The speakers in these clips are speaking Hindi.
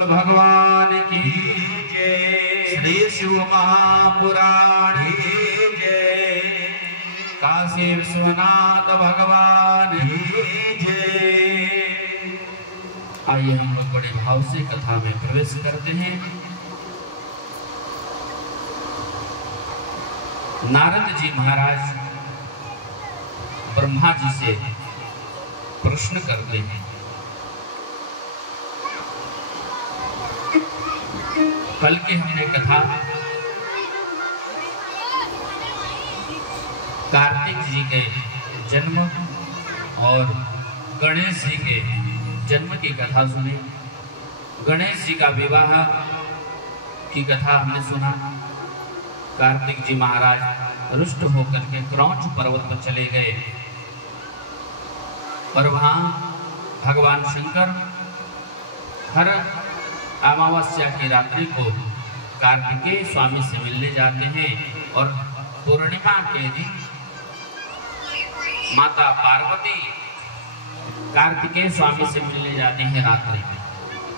भगवान की जय। श्री शिव महापुराण की जय। काशी विश्वनाथ भगवान की जय। आइए हम लोग बड़े भाव से कथा में प्रवेश करते हैं। नारद जी महाराज ब्रह्मा जी से प्रश्न करते हैं। कल की हमने कथा कार्तिक जी के जन्म और गणेश जी के जन्म की कथा सुनी। गणेश जी का विवाह की कथा हमने सुना। कार्तिक जी महाराज रुष्ट होकर के क्रौंच पर्वत पर चले गए और वहां भगवान शंकर हर अमावस्या की रात्रि को कार्तिकेय स्वामी से मिलने जाते हैं और पूर्णिमा के दिन माता पार्वती कार्तिकेय स्वामी से मिलने जाते हैं रात्रि में।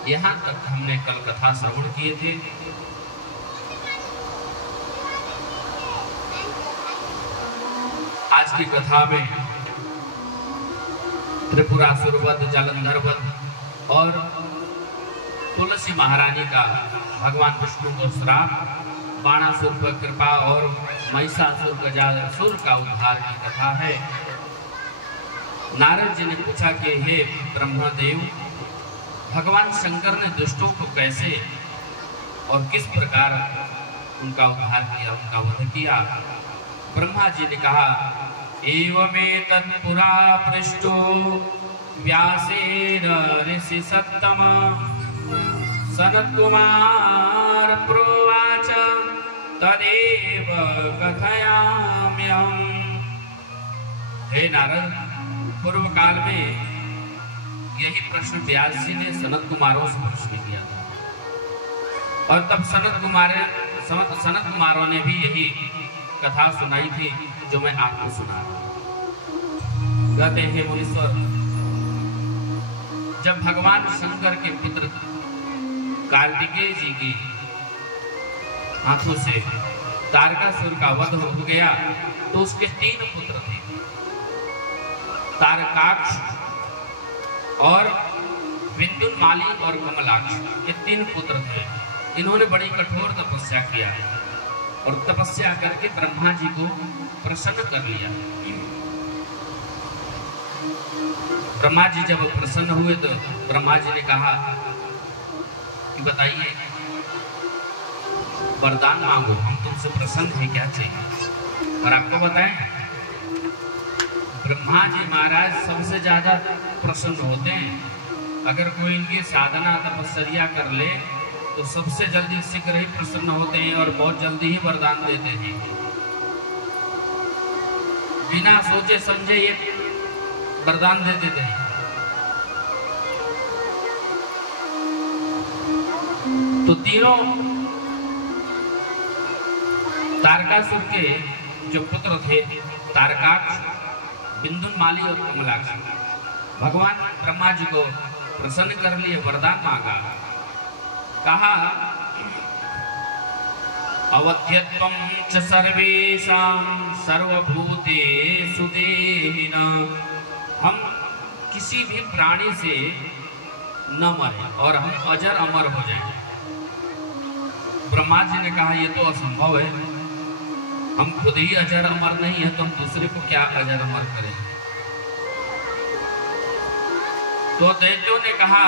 यहाँ तक हमने कल कथा श्रवण किए थे। आज की कथा में त्रिपुरासुर वध, जालंधर वध और तुलसी महारानी का भगवान विष्णु को श्राप, बाणासुर पर कृपा और महिषासुर गजासुर का उद्धार की कथा है। नारद जी ने पूछा कि हे ब्रह्मदेव, भगवान शंकर ने दुष्टों को कैसे और किस प्रकार उनका उद्धार किया, उनका वध किया। ब्रह्मा जी ने कहा, एवमेतत् पुरा पृष्टो व्यासेन ऋषि सत्तम सनत्कुमार प्रोवाच तदेव कथयाम्यहम्। हे नारद, पूर्व काल में यही प्रश्न व्यास जी ने सनत कुमारों से प्रश्न किया था और तब सनत कुमारों ने भी यही कथा सुनाई थी जो मैं आपको सुना रहा हूं। कहते हैं मुनीश्वर, जब भगवान शंकर के पुत्र कार्तिकेय जी की हाथों से तारकासुर का वध हो गया तो उसके 3 पुत्र थे, तारकाक्ष और विद्युन्माली और कमलाक्ष। ये 3 पुत्र थे। इन्होंने बड़ी कठोर तपस्या किया और तपस्या करके ब्रह्मा जी को प्रसन्न कर लिया। ब्रह्मा जी जब प्रसन्न हुए तो ब्रह्मा जी ने कहा कि बताइए, वरदान मांगो, हम तुमसे प्रसन्न हैं, क्या चाहिए। और आपको बताएं, ब्रह्मा जी महाराज सबसे ज्यादा प्रसन्न होते हैं। अगर कोई इनकी साधना तपस्या कर ले तो सबसे जल्दी शीघ्र ही प्रसन्न होते हैं और बहुत जल्दी ही वरदान देते हैं। बिना सोचे समझे ये वरदान दे देते हैं। तो तीनों तारकासुर के जो पुत्र थे, तारकाक्ष, विद्युन्माली और कमलाक्ष, भगवान ब्रह्मा जी को प्रसन्न कर लिए, वरदान मांगा। कहा, अवध्यत्वं च सर्वेषां सर्वभूतेषु देहिना। हम किसी भी प्राणी से न मरे और हम अजर अमर हो जाएं। ब्रह्मा जी ने कहा, यह तो असंभव है, हम खुद ही अजर अमर नहीं है तो हम दूसरे को क्या अजर अमर करें। तो दैत्यों ने कहा,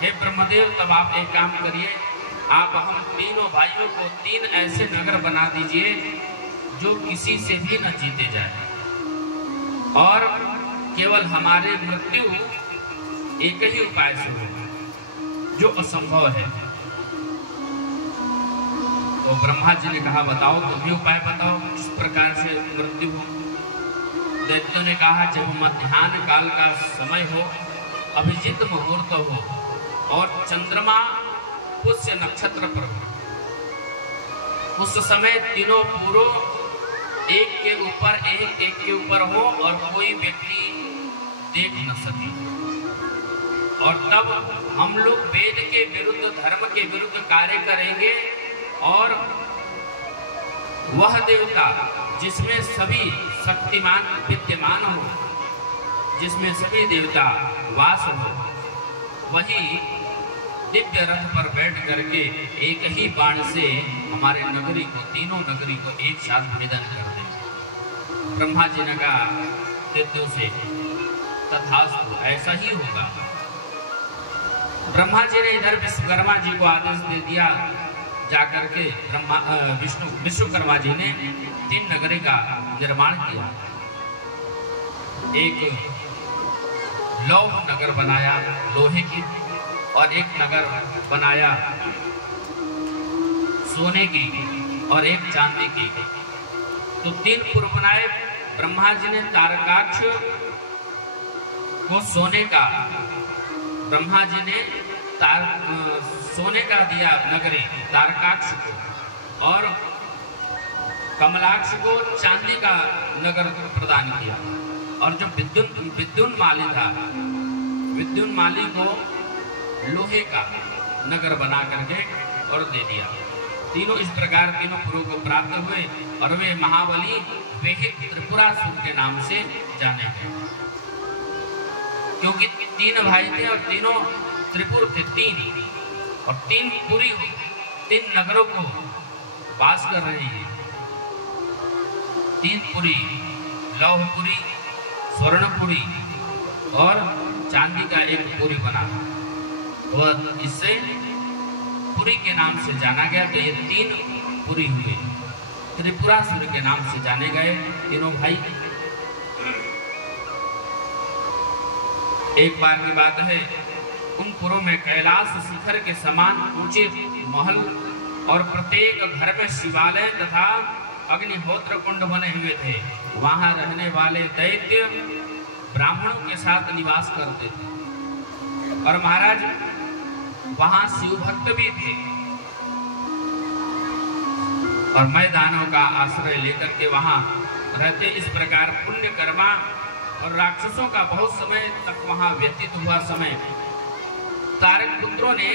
हे ब्रह्मदेव, तब आप एक काम करिए, आप हम तीनों भाइयों को 3 ऐसे नगर बना दीजिए जो किसी से भी न जीते जाए और केवल हमारे मृत्यु एक ही उपाय से हो जो असंभव है। तो ब्रह्मा जी ने कहा, बताओ, तुम भी उपाय बताओ, किस प्रकार से मृत्यु हो। दैत्यों ने कहा, जब मध्याह्न काल का समय हो, अभिजीत मुहूर्त हो और चंद्रमा पुष्य नक्षत्र पर हो, उस समय तीनों पुरों एक के ऊपर हो और कोई व्यक्ति देख न सके। और तब हम लोग वेद के विरुद्ध कार्य करेंगे और वह देवता जिसमें सभी शक्तिमान विद्यमान हो, जिसमें सभी देवता वास हो, वही दिव्य रथ पर बैठ करके एक ही बाण से हमारे नगरी को, तीनों नगरी को एक साथ भेदन कर दे। ब्रह्मा जी ने कहा दैत्यों से तथास्तु, ऐसा ही होगा। ब्रह्मा जी ने इधर विश्वकर्मा जी को आदेश दे दिया, जाकर के विश्वकर्मा जी ने 3 नगरी का निर्माण किया। एक लौह नगर बनाया लोहे की, और एक नगर बनाया सोने की, और एक चांदी की। तो 3 पुर बनाए। ब्रह्मा जी ने तारकाक्ष को सोने का, ब्रह्मा जी ने सोने का दिया नगरी तारकाक्ष को, और कमलाक्ष को चांदी का नगर प्रदान किया। और जो विद्युन्माली था, विद्युन्माली को लोहे का नगर बना करके और दे दिया। तीनों इस प्रकार तीनों पुरों को प्राप्त हुए, और वे महाबली वे त्रिपुरासुर के नाम से जाने गए, क्योंकि 3 भाई थे और तीनों त्रिपुर थे, 3 और 3 पुरी, 3 नगरों को वास कर रहे हैं। 3 पुरी, लौहपुरी, स्वर्णपुरी और चांदी का एक पुरी बना, और इससे पुरी के नाम से जाना गया। तो ये 3 पुरी हुए, त्रिपुरासुर के नाम से जाने गए तीनों भाई। एक बार की बात है, उन पुरों में कैलाश शिखर के समान ऊंचे महल और प्रत्येक घर में शिवालय तथा अग्निहोत्र कुंड बने हुए थे। वहां रहने वाले दैत्य ब्राह्मणों के साथ निवास करते थे, और महाराज वहां शिव भक्त भी थे, और मैदानों का आश्रय लेकर के वहां रहते। इस प्रकार पुण्य कर्मा और राक्षसों का बहुत समय तक वहां व्यतीत हुआ। समय तारक पुत्रों ने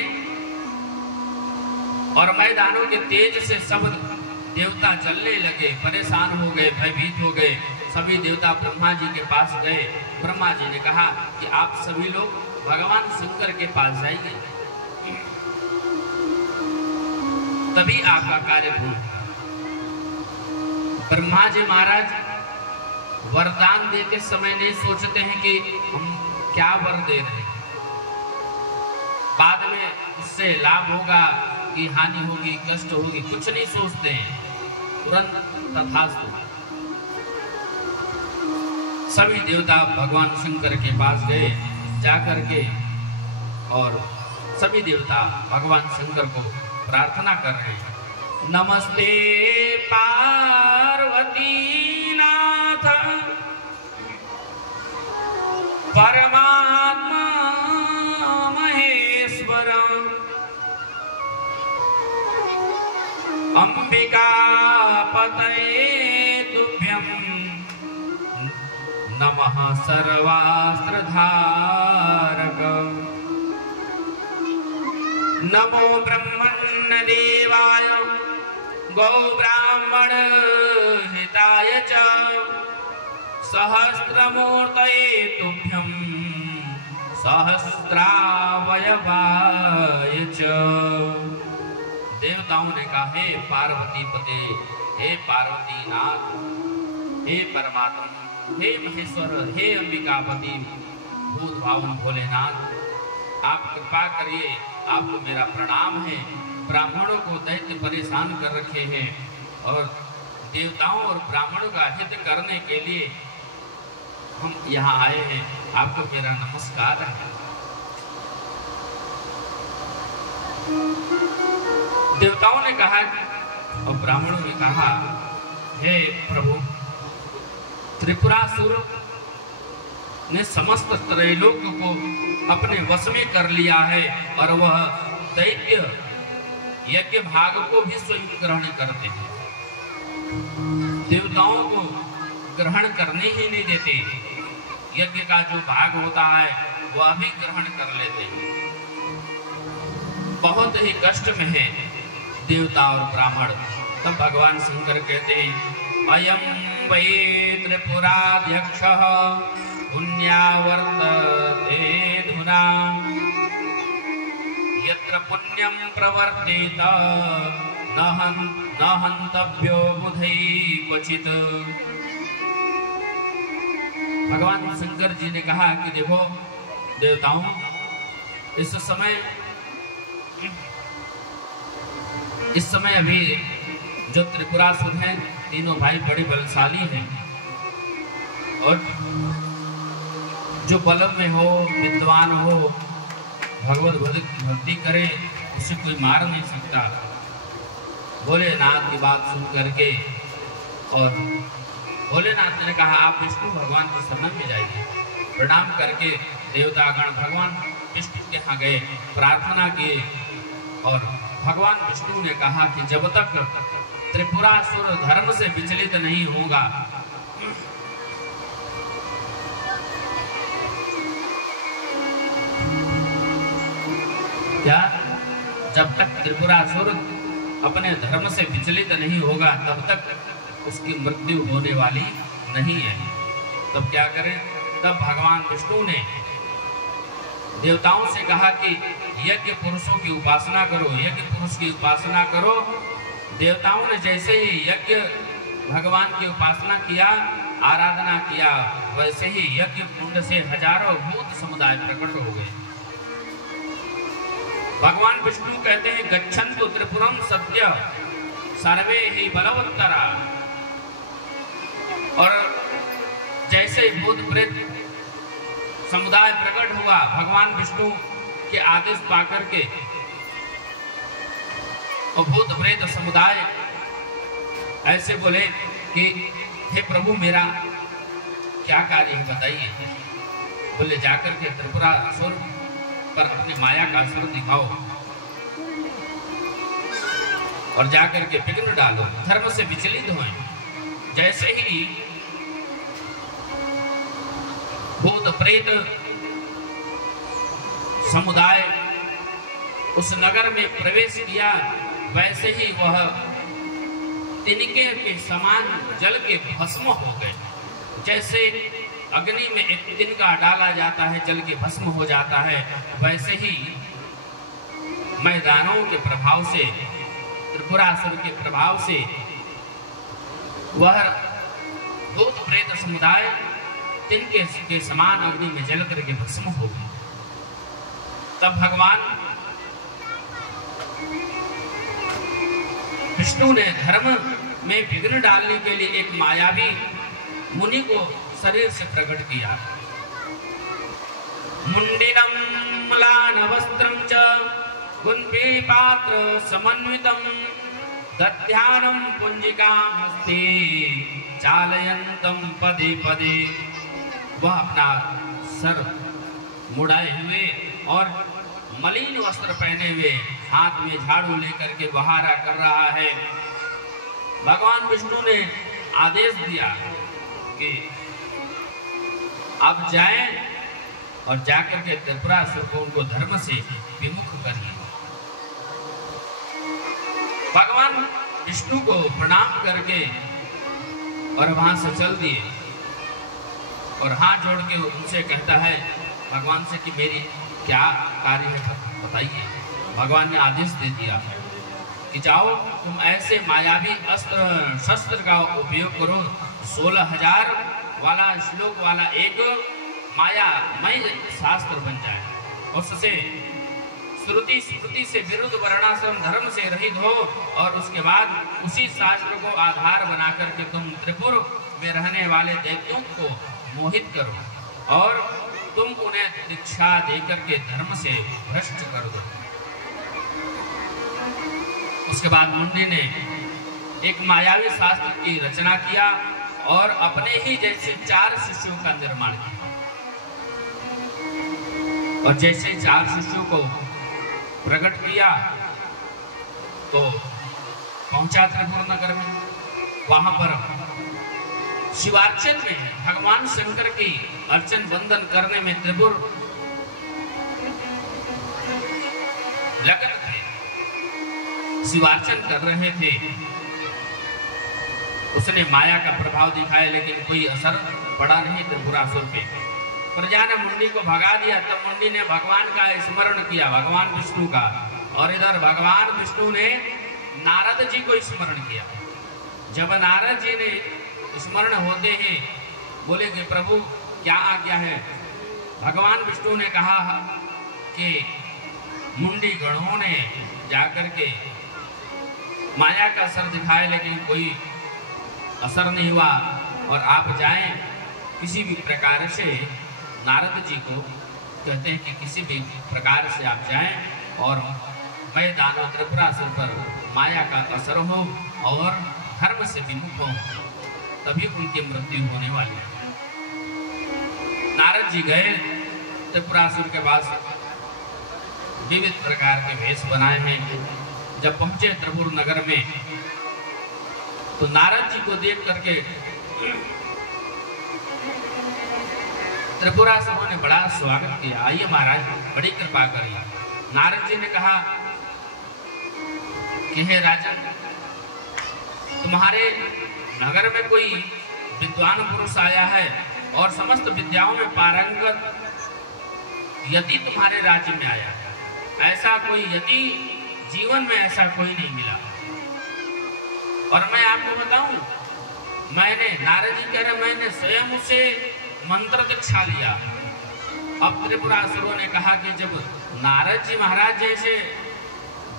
और मैदानों के तेज से सब देवता चलने लगे, परेशान हो गए, भयभीत हो गए। सभी देवता ब्रह्मा जी के पास गए। ब्रह्मा जी ने कहा कि आप सभी लोग भगवान शंकर के पास जाइए, तभी आपका कार्य पूर्ण। ब्रह्मा जी महाराज वरदान देते समय नहीं सोचते हैं कि हम क्या वर दे रहे हैं, बाद में उससे लाभ होगा कि हानि होगी, कष्ट होगी, कुछ नहीं सोचते हैं, तुरंत तथास्तु। सभी देवता भगवान शंकर के पास गए, जाकर के, और सभी देवता भगवान शंकर को प्रार्थना कर रहे हैं। नमस्ते पार्वती नाथ परमात्मा महेश्वर, अंबिका पतये तुभ्यं नमः सर्वास्त्र धारक। नमो ब्रह्मण्य देवाय गौ ब्राह्मण हिताय च सहस्रमूर्तये तुभ्यं सहस्रावयवाय च। देवताओं ने कहा, हे पार्वती पते, हे पार्वती नाथ, हे परमात्मा, हे महेश्वर, हे अंबिकापति, भूत भावन भोलेनाथ, आप कृपा करिए, आपको मेरा प्रणाम है। ब्राह्मणों को दैत्य परेशान कर रखे हैं, और देवताओं और ब्राह्मणों का हित करने के लिए हम यहाँ आए हैं, आपको मेरा नमस्कार है। देवताओं ने कहा और ब्राह्मणों ने कहा, हे प्रभु, त्रिपुरासुर ने समस्त त्रैलोक को अपने वश में कर लिया है, और वह दैत्य यज्ञ भाग को भी स्वयं ग्रहण करते हैं। देवताओं को ग्रहण करने ही नहीं देते, यज्ञ का जो भाग होता है वह भी ग्रहण कर लेते हैं। बहुत ही कष्ट में है देवता और ब्राह्मण। तब भगवान शंकर कहते हैं अयम वै त्रिपुराध्यक्षः पुण्यावर्तते धुना यत्र पुण्यं प्रवर्तेत न हन्तव्यो बुधै क्वचित्। भगवान शंकर जी ने कहा कि देखो देवताओं, इस समय अभी जो त्रिपुरासुर हैं, तीनों भाई बड़े बलशाली हैं और जो बल में हो, विद्वान हो, भगवत भक्ति करे, उसे कोई मार नहीं सकता। भोलेनाथ की बात सुन करके और भोलेनाथ ने कहा आप विष्णु भगवान के शरण में जाइए। प्रणाम करके देवतागण भगवान विष्णु के यहाँ गए, प्रार्थना किए और भगवान विष्णु ने कहा कि जब तक त्रिपुरासुर धर्म से विचलित नहीं होगा, क्या जब तक त्रिपुरासुर अपने धर्म से विचलित नहीं होगा तब तक उसकी मृत्यु होने वाली नहीं है। तब क्या करें? तब भगवान विष्णु ने देवताओं से कहा कि यज्ञ पुरुषों की उपासना करो, यज्ञ पुरुष की उपासना करो। देवताओं ने जैसे ही यज्ञ भगवान की उपासना किया, आराधना किया, वैसे ही यज्ञ कुंड से हजारों भूत समुदाय प्रकट हो गए। भगवान विष्णु कहते हैं गच्छन्तु त्रिपुरम सत्य सर्वे ही बलवत्तरा। और जैसे भूत प्रेत समुदाय प्रकट हुआ, भगवान विष्णु के आदेश पाकर के और भूत प्रेत समुदाय ऐसे बोले कि हे प्रभु मेरा क्या कार्य है बताइए। बोले जाकर के त्रिपुरासुर पर अपनी माया का असर दिखाओ और जाकर के विघ्न डालो, धर्म से विचलित हो। जैसे ही भूत प्रेत समुदाय उस नगर में प्रवेश किया, वैसे ही वह तिनके के समान जल के भस्म हो गए। जैसे अग्नि में एक तिनका डाला जाता है, जल के भस्म हो जाता है, वैसे ही मैदानों के प्रभाव से, त्रिपुरासुर के प्रभाव से वह भूत प्रेत समुदाय तिनके के समान अग्नि में जल करके भस्म हो गए। तब भगवान विष्णु ने धर्म में विघ्न डालने के लिए एक मायावी मुनि को शरीर से प्रकट किया। मुंडिनम म्लानवस्त्रं च गुणपीपात्र समन्वितं दध्यानं पुंजिकामस्ते चालयन्तं पदे पदे। वह अपना सर मुड़ाए हुए और मलिन वस्त्र पहने हुए, हाथ में झाड़ू लेकर के बहारा कर रहा है। भगवान विष्णु ने आदेश दिया कि आप जाएं और जाकर के त्रिपुरासुर को उनको धर्म से विमुख करिए। भगवान विष्णु को प्रणाम करके और वहां से चल दिए और हाथ जोड़ के उनसे कहता है भगवान से कि मेरी क्या कार्य है बताइए। भगवान ने आदेश दे दिया कि जाओ तुम ऐसे मायावी अस्त्र शस्त्र का उपयोग करो, 16,000 वाला श्लोक वाला एक मायामय शास्त्र बन जाए, उससे श्रुति स्मृति से विरुद्ध वर्णाश्रम धर्म से रहित हो और उसके बाद उसी शास्त्र को आधार बना करके तुम त्रिपुर में रहने वाले दैत्यों को मोहित करो और तुम उन्हें दीक्षा देकर के धर्म से भ्रष्ट कर दो। उसके बाद मुंडी ने एक मायावी शास्त्र की रचना किया और अपने ही जैसे 4 शिष्यों का निर्माण किया। और जैसे 4 शिष्यों को प्रकट किया तो पहुंचा त्रिपुर नगर में। वहां पर शिवार्चन में भगवान शंकर की अर्चन बंदन करने में त्रिपुर लगन थे। शिवार्चन कर रहे थे, उसने माया का प्रभाव दिखाया लेकिन कोई असर पड़ा नहीं त्रिपुरासुर पे। प्रजा ने मुंडी को भगा दिया, तब मुंडी ने भगवान का स्मरण किया, भगवान विष्णु का, और इधर भगवान विष्णु ने नारद जी को स्मरण किया। जब नारद जी ने स्मरण होते हैं बोले कि प्रभु क्या आज्ञा है, भगवान विष्णु ने कहा कि मुंडी गणों ने जाकर के माया का असर दिखाया लेकिन कोई असर नहीं हुआ, और आप जाएं किसी भी प्रकार से, नारद जी को कहते हैं कि किसी भी प्रकार से आप जाएं और मैं दानव त्रिपुरासुर पर माया का असर हो और धर्म से विमुख हो, तभी उनकी मृत्यु होने वाली है। नारद जी गए त्रिपुरासुर के पास, विविध प्रकार के वेश बनाए हैं। जब पहुंचे त्रिपुर नगर में तो नारद जी को देख करके त्रिपुरासुरों ने बड़ा स्वागत किया, आइए महाराज बड़ी कृपा करिए। नारद जी ने कहा कि हे राजन, तुम्हारे नगर में कोई विद्वान पुरुष आया है और समस्त विद्याओं में पारंगत यति तुम्हारे राज्य में आया है। ऐसा कोई यति जीवन में ऐसा कोई नहीं मिला। और मैं आपको बताऊं, मैंने, नारद जी कह रहे, मैंने स्वयं उसे मंत्र दीक्षा लिया। अब त्रिपुरासुरों ने कहा कि जब नारद जी महाराज जैसे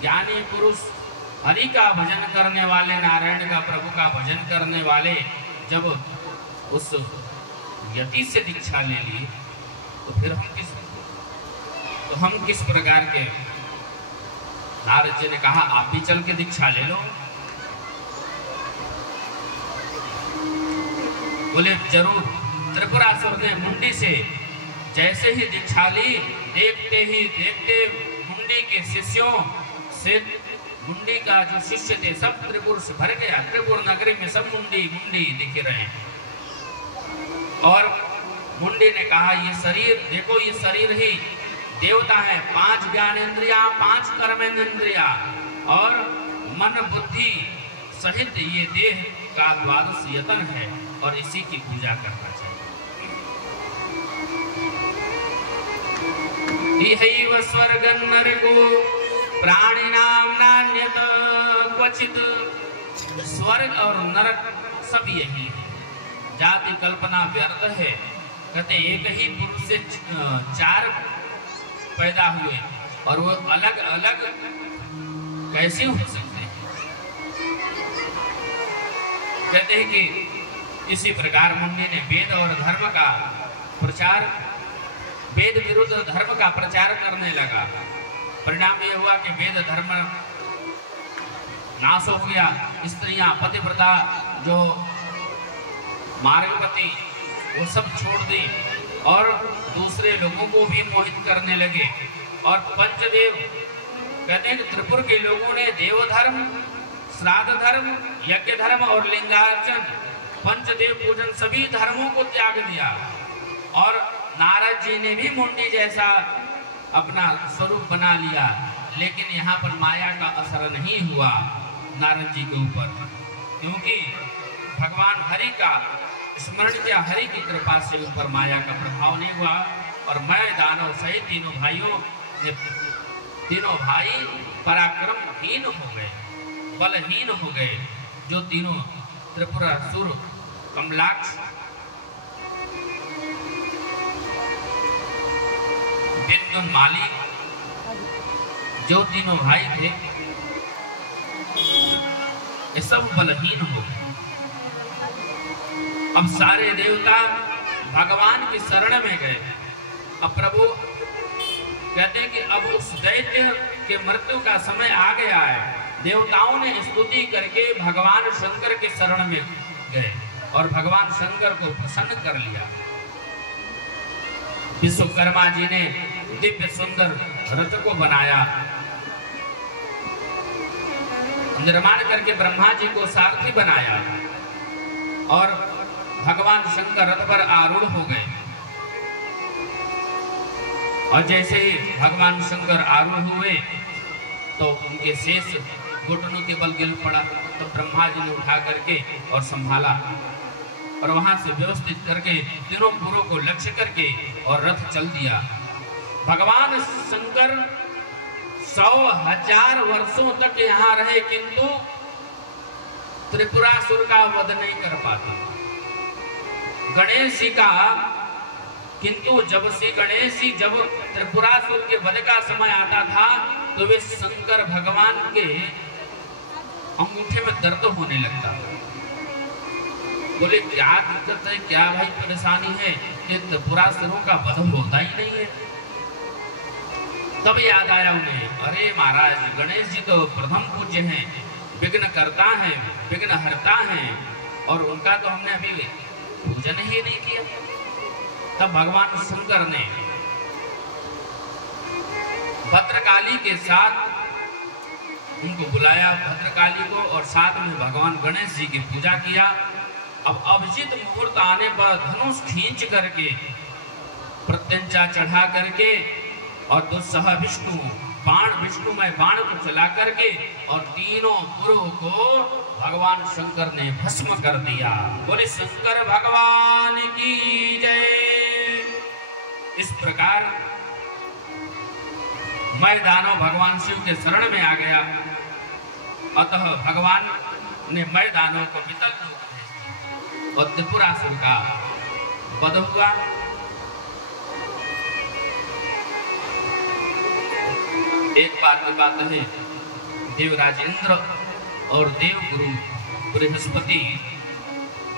ज्ञानी पुरुष, हरि का भजन करने वाले, नारायण का, प्रभु का भजन करने वाले, जब उस यति से दीक्षा ले ली तो फिर हम किस प्रकार के। नारद जी ने कहा आप भी चल के दीक्षा ले लो। बोले जरूर। त्रिपुरासुर ने मुंडी से जैसे ही दीक्षा ली, देखते ही देखते मुंडी के शिष्यों से, मुंडी का जो शिष्य थे सब त्रिपुर से भर गया। त्रिपुर नगरी में सब मुंडी मुंडी दिख रहे हैं। और मुंडी ने कहा ये शरीर देखो, ये शरीर ही देवता है, 5 ज्ञानेंद्रिया, 5 कर्मेंद्रिया और मन बुद्धि सहित ये देह का 12 यतन है और इसी की पूजा करना चाहिए। स्वर्ग नरको प्राणिनाम नान्यत क्वचित, स्वर्ग और नरक सब यही है, जाति कल्पना व्यर्थ है। कहते एक ही पुरुष से 4 पैदा हुए और वो अलग अलग कैसे हो सकते हैं। कहते हैं कि इसी प्रकार मुंडी ने वेद और धर्म का प्रचार, वेद विरुद्ध धर्म का प्रचार करने लगा। परिणाम यह हुआ कि वेद धर्म नाश हो गया। स्त्रियां, पतिव्रता जो मार्गपति, वो सब छोड़ दी और दूसरे लोगों को भी मोहित करने लगे। और पंचदेव कहते हैं कि त्रिपुर के लोगों ने देव धर्म, श्राद्ध धर्म, यज्ञ धर्म और लिंगार्चन, पंचदेव पूजन सभी धर्मों को त्याग दिया। और नारद जी ने भी मुंडी जैसा अपना स्वरूप बना लिया, लेकिन यहाँ पर माया का असर नहीं हुआ नारद जी के ऊपर, क्योंकि भगवान हरि का स्मरण किया, हरि की कृपा से ऊपर माया का प्रभाव नहीं हुआ। और मैं दानव सहित तीनों भाई पराक्रमहीन हो गए, बलहीन हो गए। जो तीनों त्रिपुरासुर, कमलाक्ष, माली, जो तीनों भाई थे, ये सब बलहीन हो गए। अब सारे देवता भगवान की शरण में गए। अब प्रभु कहते हैं कि अब उस दैत्य के मृत्यु का समय आ गया है। देवताओं ने स्तुति करके भगवान शंकर के शरण में गए और भगवान शंकर को प्रसन्न कर लिया। विश्वकर्मा जी ने दिव्य सुंदर रथ को बनाया, निर्माण करके ब्रह्मा जी को सारथी बनाया और भगवान शंकर रथ पर आरूढ़ हो गए। और जैसे ही भगवान शंकर आरूढ़ हुए तो उनके शेष घुटनों के बल गिर पड़ा। तो ब्रह्मा जी ने उठा करके और संभाला और वहां से व्यवस्थित करके तीनों पुरों को लक्ष्य करके और रथ चल दिया। भगवान शंकर 100,000 वर्षों तक यहाँ रहे किंतु त्रिपुरासुर का वध नहीं कर पाते। गणेश जी का किंतु जब श्री गणेश जी जब त्रिपुरासुर के वध का समय आता था तो वे शंकर भगवान के अंगूठे में दर्द होने लगता। बोले क्या दिक्कत है, क्या भाई परेशानी है? कि त्रिपुरासुरों का वध होता ही नहीं है। तब याद आया उन्हें, अरे महाराज गणेश जी तो प्रथम पूज्य हैं, विघ्न करता है, विघ्न हरता है, और उनका तो हमने अभी पूजन ही नहीं किया। तब भगवान शंकर ने भद्रकाली के साथ उनको बुलाया, भद्रकाली को, और साथ में भगवान गणेश जी की पूजा किया। अब अभिजित मुहूर्त आने पर धनुष खींच करके प्रत्यंचा चढ़ा करके और दुस्सह विष्णु विष्णुमय बाण को चला करके और तीनों पुरों को भगवान शंकर ने भस्म कर दिया। बोले शंकर भगवान की जय। इस प्रकार मैं दानव भगवान शिव के शरण में आ गया। अतः भगवान ने मैं दानव को वितल लोक भेज दिया और त्रिपुरासुर का वध हुआ। एक बार की बात है, देवराज इंद्र और देवगुरु बृहस्पति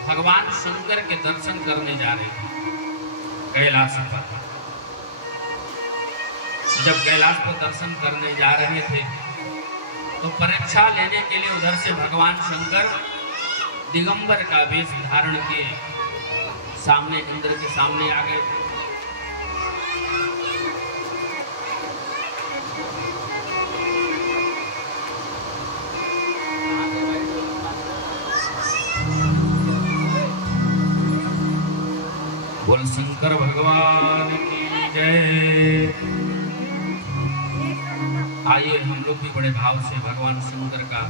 भगवान शंकर के दर्शन करने जा रहे थे कैलाश पर। जब कैलाश पर दर्शन करने जा रहे थे तो परीक्षा लेने के लिए उधर से भगवान शंकर दिगंबर का वेश धारण किए सामने इंद्र के सामने आ गए। बोल शंकर भगवान की जय। आइए हम लोग भी बड़े भाव से भगवान शंकर का